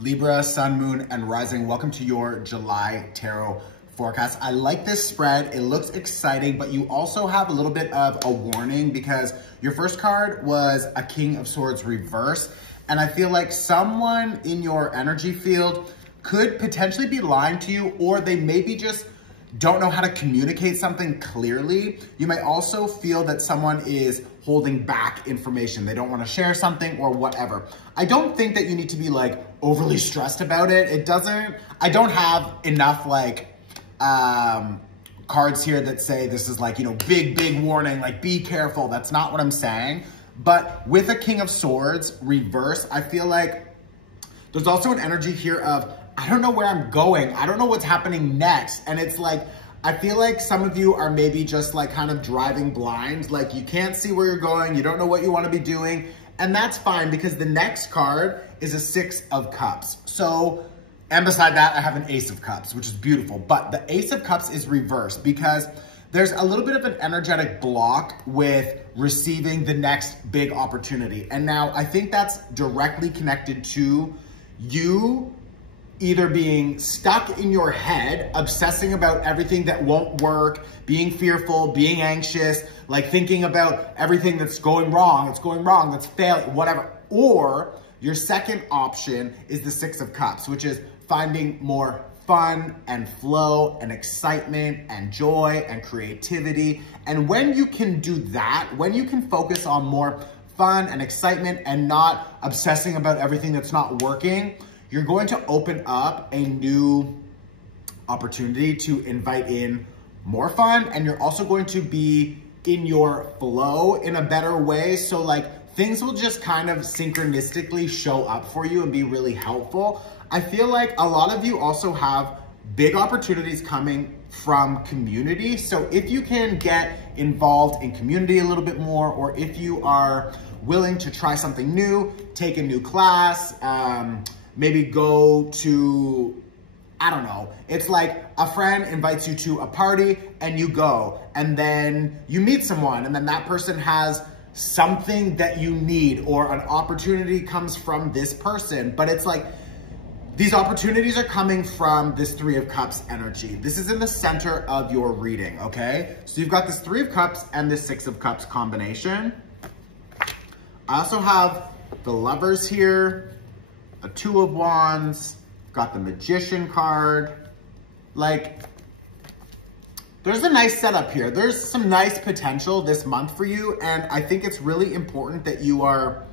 Libra, Sun, Moon, and Rising. Welcome to your July Tarot forecast. I like this spread. It looks exciting, but you also have a little bit of a warning because your first card was a King of Swords reverse. And I feel like someone in your energy field could potentially be lying to you, or they maybe just don't know how to communicate something clearly. You may also feel that someone is holding back information. They don't want to share something or whatever. I don't think that you need to be like overly stressed about it. I don't have enough like cards here that say this is like, big warning, like be careful. That's not what I'm saying. But with a King of Swords reverse, I feel like there's also an energy here of, I don't know where I'm going. I don't know what's happening next. And it's like, I feel like some of you are maybe just like kind of driving blind. Like you can't see where you're going. You don't know what you want to be doing. And that's fine because the next card is a Six of Cups. So, and beside that, I have an Ace of Cups, which is beautiful. But the Ace of Cups is reversed because there's a little bit of an energetic block with receiving the next big opportunity. And now I think that's directly connected to you either being stuck in your head, obsessing about everything that won't work, being fearful, being anxious, like thinking about everything that's going wrong, that's failing, whatever. Or your second option is the Six of Cups, which is finding more fun and flow and excitement and joy and creativity. And when you can do that, when you can focus on more fun and excitement and not obsessing about everything that's not working, you're going to open up a new opportunity to invite in more fun, and you're also going to be in your flow in a better way. So like things will just kind of synchronistically show up for you and be really helpful. I feel like a lot of you also have big opportunities coming from community. So if you can get involved in community a little bit more, or if you are willing to try something new, take a new class, maybe go to, I don't know. It's like a friend invites you to a party and you go, and then you meet someone, and then that person has something that you need, or an opportunity comes from this person. But it's like, these opportunities are coming from this Three of Cups energy. This is in the center of your reading, okay? So you've got this Three of Cups and this Six of Cups combination. I also have the Lovers here, a Two of Wands, got the Magician card. Like, there's a nice setup here. There's some nice potential this month for you, and I think it's really important that you are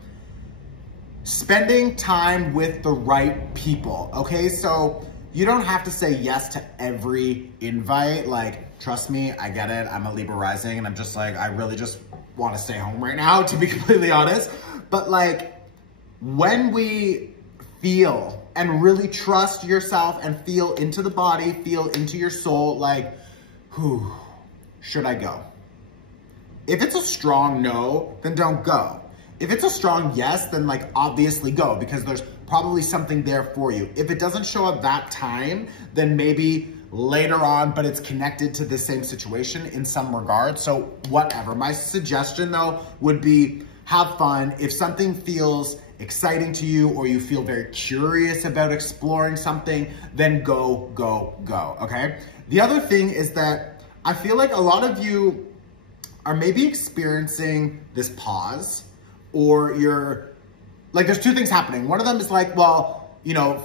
spending time with the right people, okay? So you don't have to say yes to every invite. Like, trust me, I get it. I'm a Libra rising, and I'm just like, I really just want to stay home right now, to be completely honest. But like, when we feel and really trust yourself and feel into the body, feel into your soul, like, whew, should I go? If it's a strong no, then don't go. If it's a strong yes, then like obviously go, because there's probably something there for you. If it doesn't show up that time, then maybe later on, but it's connected to the same situation in some regard. So whatever. My suggestion though would be have fun. If something feels exciting to you, or you feel very curious about exploring something, then go, okay? The other thing is that I feel like a lot of you are maybe experiencing this pause, or you're like, there's two things happening. One of them is like, well,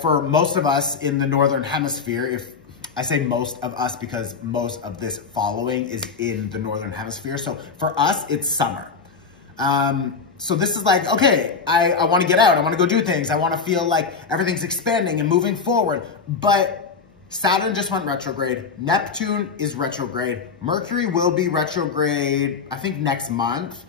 for most of us in the Northern Hemisphere, if I say most of us because most of this following is in the Northern Hemisphere. So for us, it's summer. So this is like, okay, I want to get out. I want to go do things. I want to feel like everything's expanding and moving forward. But Saturn just went retrograde. Neptune is retrograde. Mercury will be retrograde, I think, next month.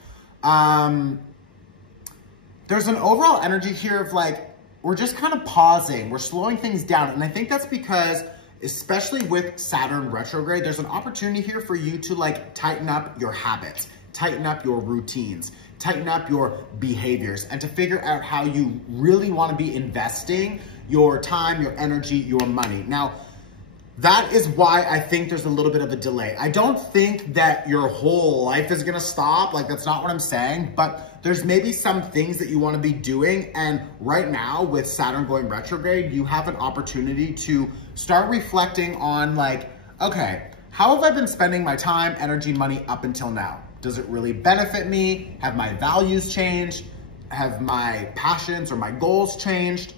There's an overall energy here of like, we're just kind of pausing. We're slowing things down. And I think that's because, especially with Saturn retrograde, there's an opportunity here for you to like tighten up your habits, tighten up your routines, tighten up your behaviors, and to figure out how you really want to be investing your time, your energy, your money. Now, that is why I think there's a little bit of a delay. I don't think that your whole life is gonna stop. Like, that's not what I'm saying, but there's maybe some things that you wanna be doing. And right now with Saturn going retrograde, you have an opportunity to start reflecting on like, okay, how have I been spending my time, energy, money up until now? Does it really benefit me? Have my values changed? Have my passions or my goals changed?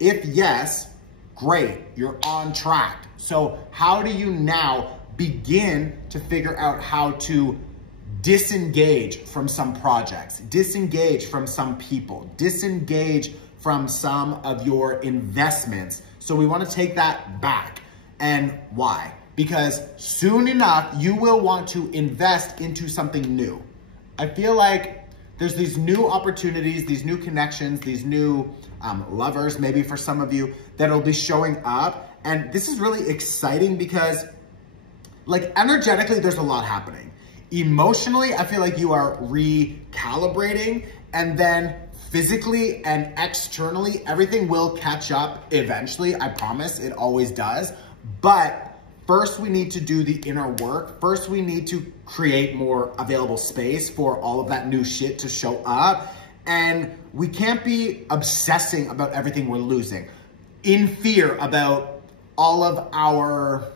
If yes, great, you're on track. So how do you now begin to figure out how to disengage from some projects, disengage from some people, disengage from some of your investments? So we want to take that back. And why? Because soon enough, you will want to invest into something new. I feel like there's these new opportunities, these new connections, these new lovers, maybe for some of you, that'll be showing up. And this is really exciting because like energetically, there's a lot happening. Emotionally, I feel like you are recalibrating, and then physically and externally, everything will catch up eventually. I promise, it always does. But first, we need to do the inner work. First, we need to create more available space for all of that new shit to show up. And we can't be obsessing about everything we're losing, in fear about all of our,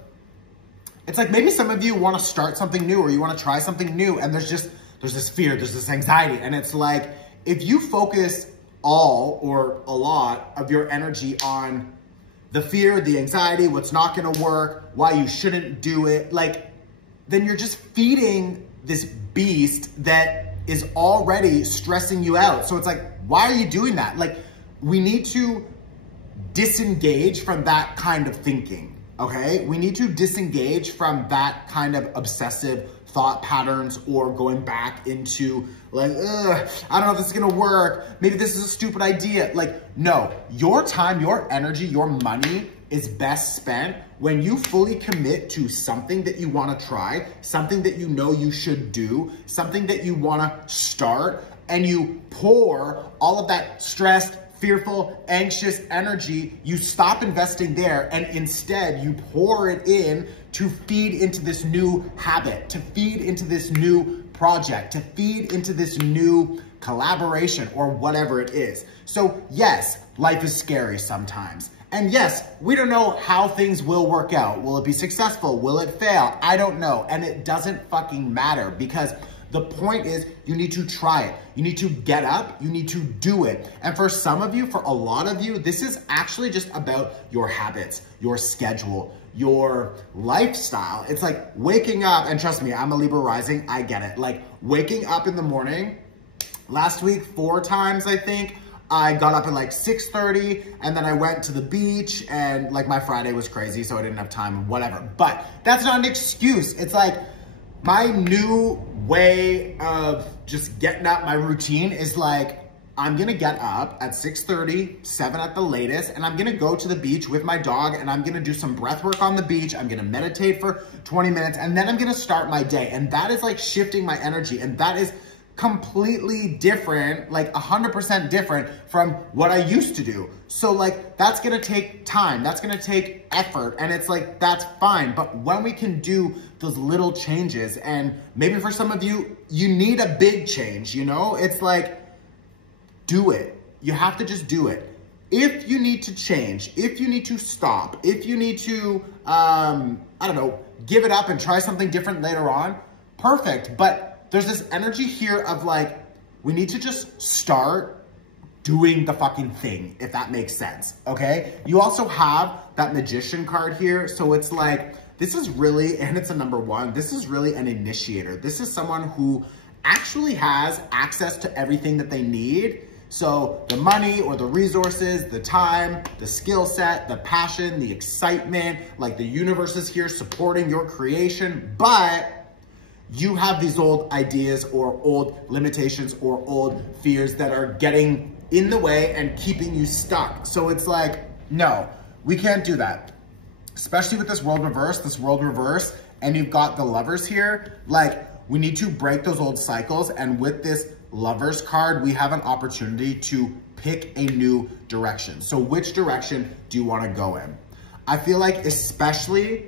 it's like maybe some of you want to start something new or you want to try something new, and there's this fear, there's this anxiety. And it's like, if you focus all or a lot of your energy on the fear, the anxiety, what's not going to work, why you shouldn't do it, like, then you're just feeding this beast that is already stressing you out. So it's like, why are you doing that? Like, we need to disengage from that kind of thinking, okay? We need to disengage from that kind of obsessive thought patterns or going back into like, I don't know if this is gonna work. Maybe this is a stupid idea. Like, no, your time, your energy, your money is best spent when you fully commit to something that you wanna try, something that you know you should do, something that you wanna start, and you pour all of that stressed, fearful, anxious energy, you stop investing there, and instead you pour it in to feed into this new habit, to feed into this new project, to feed into this new collaboration or whatever it is. So yes, life is scary sometimes. And yes, we don't know how things will work out. Will it be successful? Will it fail? I don't know. And it doesn't fucking matter, because the point is you need to try it. You need to get up, you need to do it. And for some of you, for a lot of you, this is actually just about your habits, your schedule, your lifestyle. It's like waking up, and trust me, I'm a Libra rising, I get it. Like waking up in the morning, last week, 4 times, I think, I got up at like 6:30, and then I went to the beach, and like my Friday was crazy, so I didn't have time, whatever. But that's not an excuse. It's like, my new way of just getting up, my routine is like, I'm gonna get up at 6:30, 7 at the latest, and I'm gonna go to the beach with my dog, and I'm gonna do some breath work on the beach. I'm gonna meditate for 20 minutes, and then I'm gonna start my day. And that is like shifting my energy, and that is completely different, like 100% different from what I used to do. So like, that's gonna take time, that's gonna take effort, and it's like, that's fine. But when we can do those little changes, and maybe for some of you, you need a big change, you know? It's like, do it. You have to just do it. If you need to change, if you need to stop, if you need to, I don't know, give it up and try something different later on, perfect. But there's this energy here of like, we need to just start doing the fucking thing, if that makes sense, okay? You also have that Magician card here. So it's like, this is really, and it's a number 1, this is really an initiator. This is someone who actually has access to everything that they need. So the money or the resources, the time, the skill set, the passion, the excitement, like the universe is here supporting your creation, but you have these old ideas or old limitations or old fears that are getting in the way and keeping you stuck. So it's like, no, we can't do that. Especially with this world reverse, and you've got the Lovers here, like we need to break those old cycles. And with this Lovers card, we have an opportunity to pick a new direction. So which direction do you want to go in? I feel like especially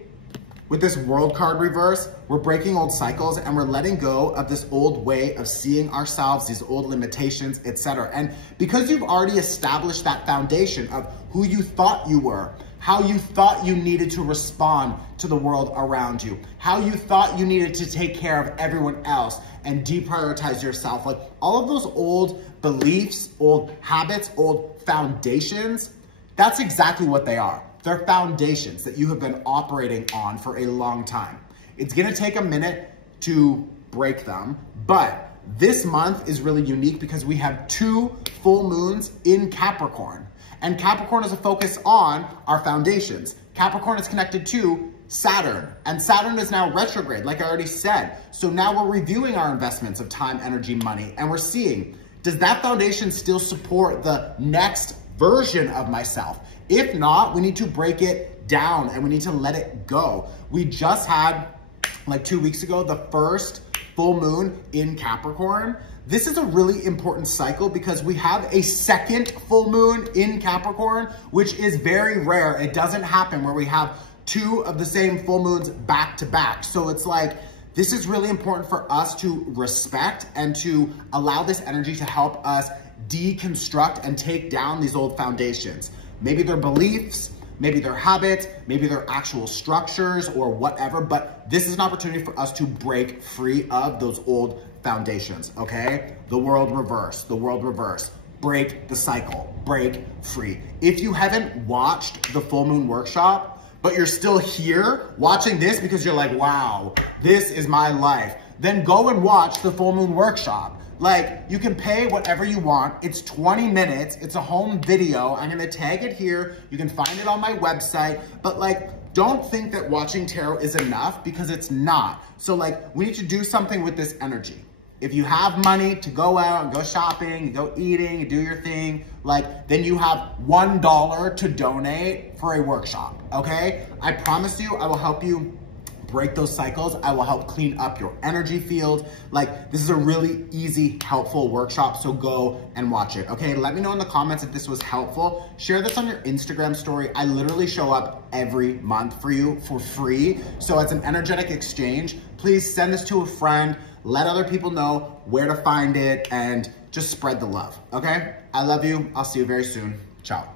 with this World card reverse, we're breaking old cycles and we're letting go of this old way of seeing ourselves, these old limitations, etc. And because you've already established that foundation of who you thought you were, how you thought you needed to respond to the world around you, how you thought you needed to take care of everyone else and deprioritize yourself, like all of those old beliefs, old habits, old foundations, that's exactly what they are. They're foundations that you have been operating on for a long time. It's gonna take a minute to break them, but this month is really unique because we have 2 full moons in Capricorn. And Capricorn is a focus on our foundations. Capricorn is connected to Saturn, and Saturn is now retrograde, like I already said. So now we're reviewing our investments of time, energy, money, and we're seeing, does that foundation still support the next version of myself? If not, we need to break it down and we need to let it go. We just had, like 2 weeks ago, the first full moon in Capricorn. This is a really important cycle because we have a second full moon in Capricorn, which is very rare. It doesn't happen where we have 2 of the same full moons back to back. So it's like, this is really important for us to respect and to allow this energy to help us deconstruct and take down these old foundations. Maybe they're beliefs, maybe they're habits, maybe they're actual structures or whatever, but this is an opportunity for us to break free of those old foundations, okay? The world reverse, break the cycle, break free. If you haven't watched the full moon workshop, but you're still here watching this because you're like, wow, this is my life, then go and watch the full moon workshop. Like, you can pay whatever you want. It's 20 minutes. It's a home video. I'm gonna tag it here. You can find it on my website. But like, don't think that watching tarot is enough because it's not. So like, we need to do something with this energy. If you have money to go out and go shopping, go eating, do your thing, like, then you have $1 to donate for a workshop, okay? I promise you, I will help you break those cycles. I will help clean up your energy field. Like, this is a really easy, helpful workshop, so go and watch it, okay? Let me know in the comments if this was helpful. Share this on your Instagram story. I literally show up every month for you for free. So it's an energetic exchange. Please send this to a friend. Let other people know where to find it and just spread the love, okay? I love you. I'll see you very soon. Ciao.